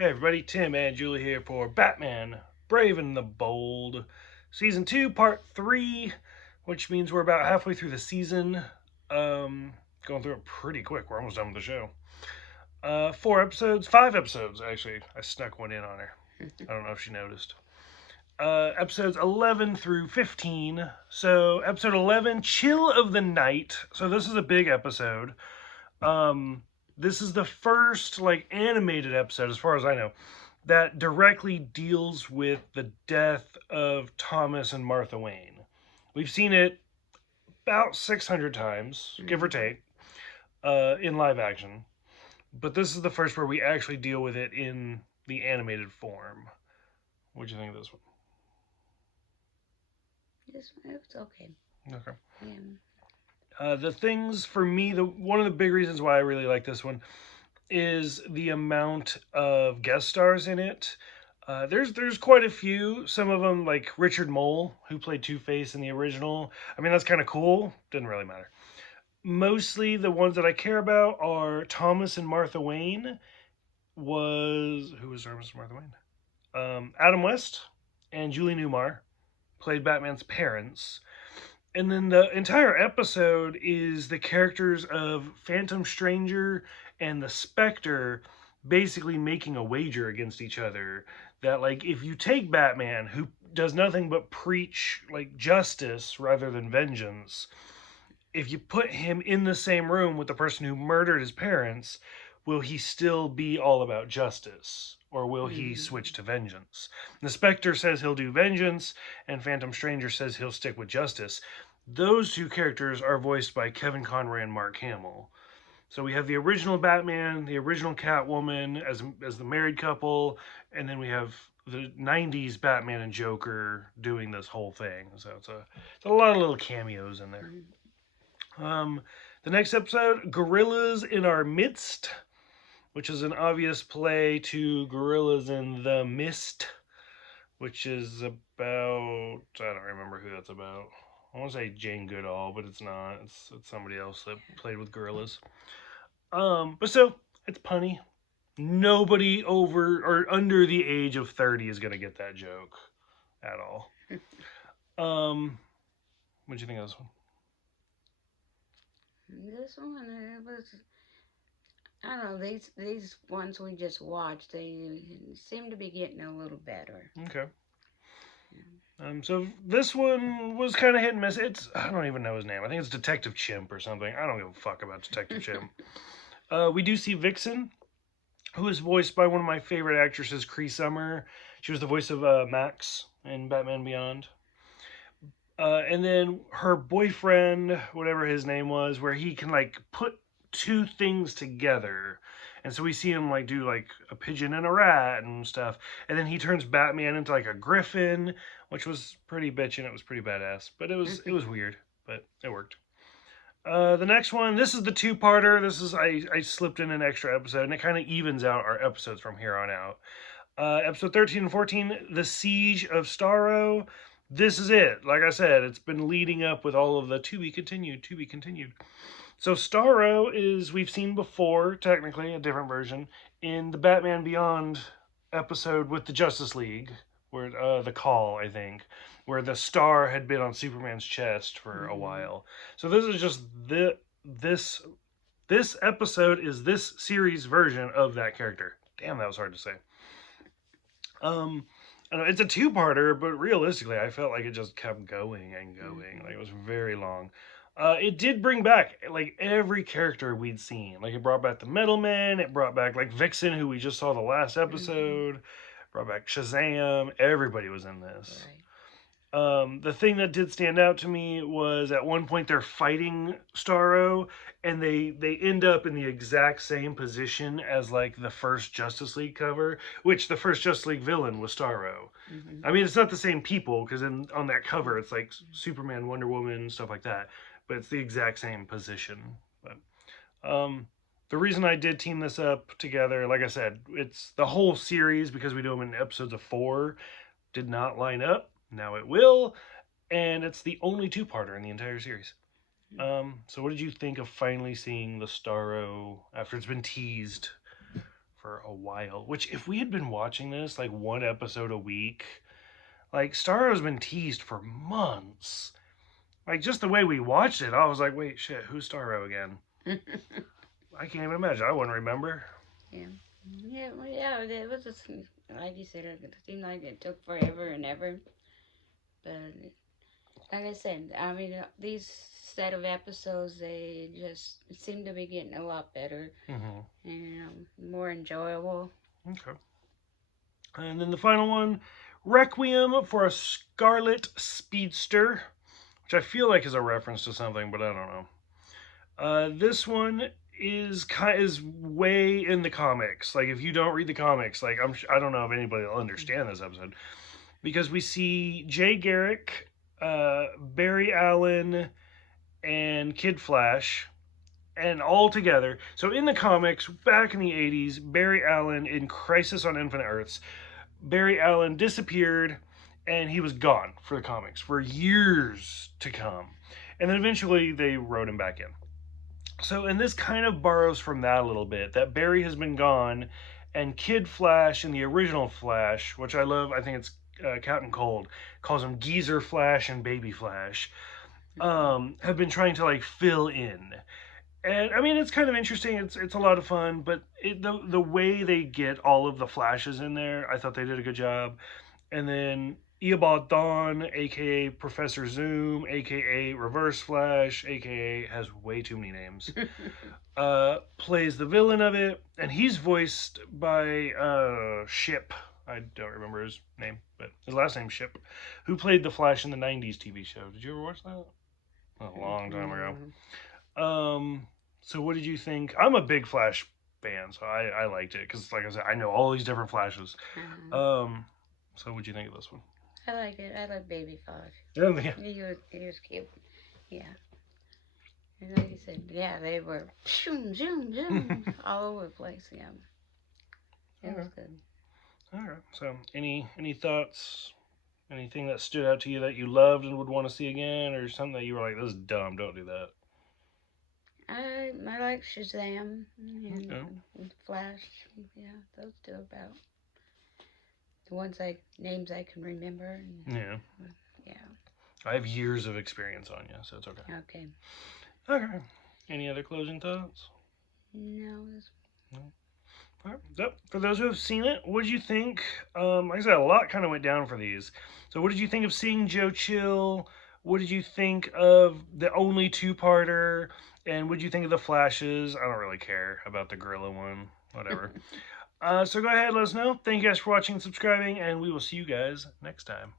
Hey everybody, Tim and Julie here for Batman Brave and the Bold, Season 2, Part 3, which means we're about halfway through the season. Going through it pretty quick. We're almost done with the show. 5 episodes actually. I snuck one in on her. I don't know if she noticed. Episodes 11 through 15. So, episode 11, Chill of the Night. So, this is a big episode. This is the first animated episode, as far as I know, that directly deals with the death of Thomas and Martha Wayne. We've seen it about 600 times, give or take, in live action. But this is the first where we actually deal with it in the animated form. What do you think of this one? This one, it's okay. Okay. Yeah. The things for me, one of the big reasons why I really like this one is the amount of guest stars in it. There's quite a few. Some of them, like Richard Mole, who played Two-Face in the original. I mean, that's kind of cool. Didn't really matter. Mostly the ones that I care about are Thomas and Martha Wayne. Who was Thomas and Martha Wayne? Adam West and Julie Newmar played Batman's parents. And then the entire episode is the characters of Phantom Stranger and the Spectre basically making a wager against each other. That, like, if you take Batman, who does nothing but preach, like, justice rather than vengeance, if you put him in the same room with the person who murdered his parents, will he still be all about justice? Or will he switch to vengeance? The Spectre says he'll do vengeance, and Phantom Stranger says he'll stick with justice. Those two characters are voiced by Kevin Conroy and Mark Hamill. So we have the original Batman, the original Catwoman as the married couple, and then we have the 90s Batman and Joker doing this whole thing. So it's a lot of little cameos in there. The next episode, Gorillas in Our Midst, which is an obvious play to Gorillas in the Mist, which is about, I don't remember who that's about. I want to say Jane Goodall, but it's not. It's somebody else that played with gorillas. But still, it's punny. Nobody over or under the age of 30 is gonna get that joke at all. What do you think of this one? This one, it was. I don't know. These ones we just watched, they seem to be getting a little better. Okay. So this one was kind of hit and miss. I don't even know his name. I think it's Detective Chimp or something. I don't give a fuck about Detective Chimp. We do see Vixen, who is voiced by one of my favorite actresses, Cree Summer. She was the voice of Max in Batman Beyond. And then her boyfriend, whatever his name was, where he can put two things together. And so we see him do a pigeon and a rat and stuff. And then he turns Batman into a griffin, which was pretty bitchin'. It was pretty badass. But it was weird, but it worked. The next one, this is the two-parter. I slipped in an extra episode, and it kind of evens out our episodes from here on out. Episode 13 and 14, The Siege of Starro. This is it. Like I said, it's been leading up with all of the to be continued. So Starro is, we've seen before, technically, a different version, in the Batman Beyond episode with the Justice League, where the call, I think, where the star had been on Superman's chest for a while. So this is just this episode is this series version of that character. Damn, that was hard to say. It's a two-parter, but realistically, I felt like it just kept going and going. Like, it was very long. It did bring back every character we'd seen. Like, it brought back the Metal Man. It brought back Vixen, who we just saw the last episode. Brought back Shazam. Everybody was in this. Right. The thing that did stand out to me was at one point they're fighting Starro, and they end up in the exact same position as the first Justice League cover, which the first Justice League villain was Starro. I mean, it's not the same people because on that cover it's Superman, Wonder Woman, stuff like that, but it's the exact same position. But the reason I did team this up together, like I said, it's the whole series because we do them in episodes of 4, did not line up. Now it will, and it's the only two-parter in the entire series. So what did you think of finally seeing the Starro after it's been teased for a while. Which, if we had been watching this like one episode a week, like Starro's been teased for months. Like just the way we watched it, I was like, wait, shit, who's Starro again? I can't even imagine. I wouldn't remember. Yeah. Yeah, it was just, like you said, it seemed like it took forever and ever. But like I said, I mean, these set of episodes, they just seem to be getting a lot better and more enjoyable. Okay. And then the final one, Requiem for a Scarlet Speedster, which I feel like is a reference to something, but I don't know. This one is way in the comics. Like if you don't read the comics, like I don't know if anybody will understand this episode because we see Jay Garrick, Barry Allen, and Kid Flash, and all together. So in the comics, back in the 80s, Barry Allen in Crisis on Infinite Earths, Barry Allen disappeared and he was gone for the comics for years to come. And then eventually they wrote him back in. So, and this kind of borrows from that a little bit, that Barry has been gone, and Kid Flash in the original Flash, which I love, I think it's Captain Cold, calls him Geezer Flash and Baby Flash, have been trying to like fill in. And I mean, it's kind of interesting. It's a lot of fun, but the way they get all of the flashes in there, I thought they did a good job. And then Eobard Thawne, aka Professor Zoom, aka Reverse Flash, aka has way too many names, plays the villain of it, and he's voiced by Ship. I don't remember his name, but his last name's Ship, who played the Flash in the '90s TV show. Did you ever watch that? A long time ago. So what did you think? I'm a big Flash fan, so I liked it because, like I said, I know all these different Flashes. So what'd you think of this one? I like it. I like Baby Flash. Yeah. He was cute. Yeah. And like you said, yeah, they were zoom, zoom, zoom, all over the place. Yeah. It was good. All right. So any thoughts? Anything that stood out to you that you loved and would want to see again, or something that you were like, "This is dumb. Don't do that." I like Shazam and Flash. Yeah, those two about the names I can remember. Yeah. Yeah. I have years of experience on you, so it's okay. Okay. Okay. Any other closing thoughts? No. All right. So, for those who have seen it, what did you think? Like I said, a lot kind of went down for these. So, what did you think of seeing Joe Chill? What did you think of the only two-parter? And what did you think of the Flashes? I don't really care about the gorilla one. Whatever. So go ahead, let us know. Thank you guys for watching and subscribing, and we will see you guys next time.